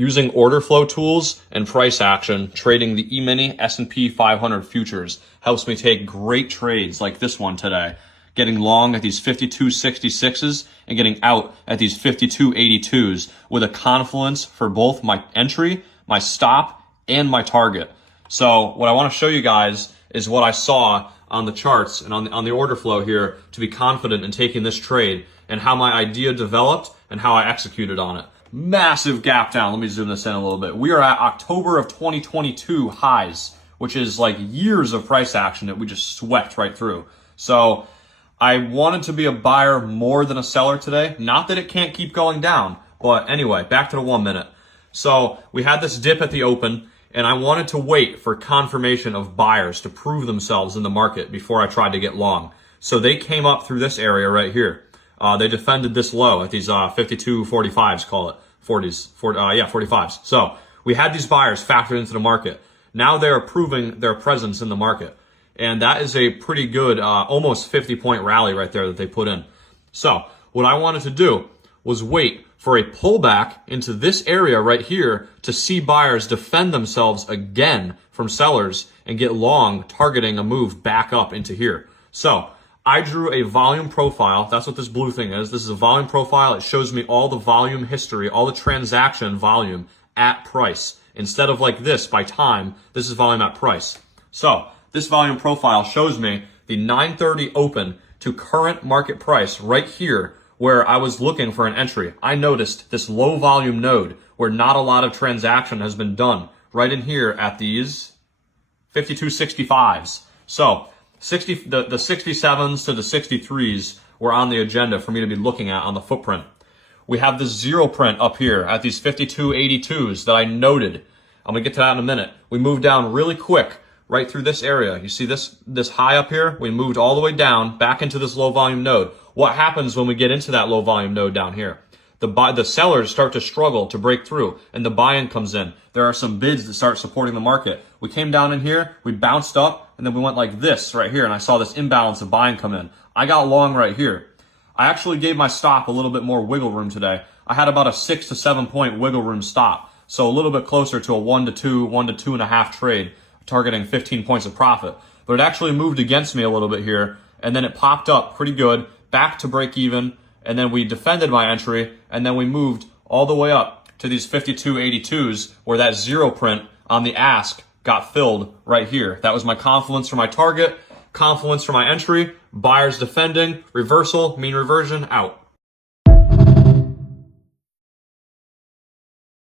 Using order flow tools and price action, trading the E-mini S&P 500 futures helps me take great trades like this one today, getting long at these 52.66s and getting out at these 52.82s with a confluence for both my entry, my stop, and my target. So what I want to show you guys is what I saw on the charts and on the order flow here to be confident in taking this trade and how my idea developed and how I executed on it. Massive gap down. Let me zoom this in a little bit. We are at October of 2022 highs, which is like years of price action that we just swept right through. So I wanted to be a buyer more than a seller today. Not that it can't keep going down, but anyway, back to the 1 minute. So we had this dip at the open, and I wanted to wait for confirmation of buyers to prove themselves in the market before I tried to get long. So they came up through this area right here. They defended this low at these 52.45s, call it 45s. So we had these buyers factored into the market. Now they're proving their presence in the market. And that is a pretty good, almost 50-point rally right there that they put in. So what I wanted to do was wait for a pullback into this area right here to see buyers defend themselves again from sellers and get long, targeting a move back up into here. So I drew a volume profile. That's what this blue thing is. This is a volume profile. It shows me all the volume history, all the transaction volume at price. Instead of like this by time, this is volume at price. So this volume profile shows me the 9:30 open to current market price right here where I was looking for an entry. I noticed this low volume node where not a lot of transaction has been done right in here at these 52.65s. So the 67s to the 63s were on the agenda for me to be looking at on the footprint. We have this zero print up here at these 52.82s that I noted. I'm gonna get to that in a minute. We moved down really quick right through this area. You see this high up here? We moved all the way down back into this low volume node. What happens when we get into that low volume node down here? The sellers start to struggle to break through and the buy-in comes in. There are some bids that start supporting the market. We came down in here, we bounced up, and then we went like this right here, and I saw this imbalance of buying come in. I got long right here. I actually gave my stop a little bit more wiggle room today. I had about a 6 to 7 point wiggle room stop. So a little bit closer to a 1 to 2, 1 to 2.5 trade, targeting 15 points of profit. But it actually moved against me a little bit here, and then it popped up pretty good, back to break even, and then we defended my entry, and then we moved all the way up to these 52.82s where that zero print on the ask got filled right here. That was my confluence for my target, confluence for my entry, buyers defending, reversal, mean reversion, out.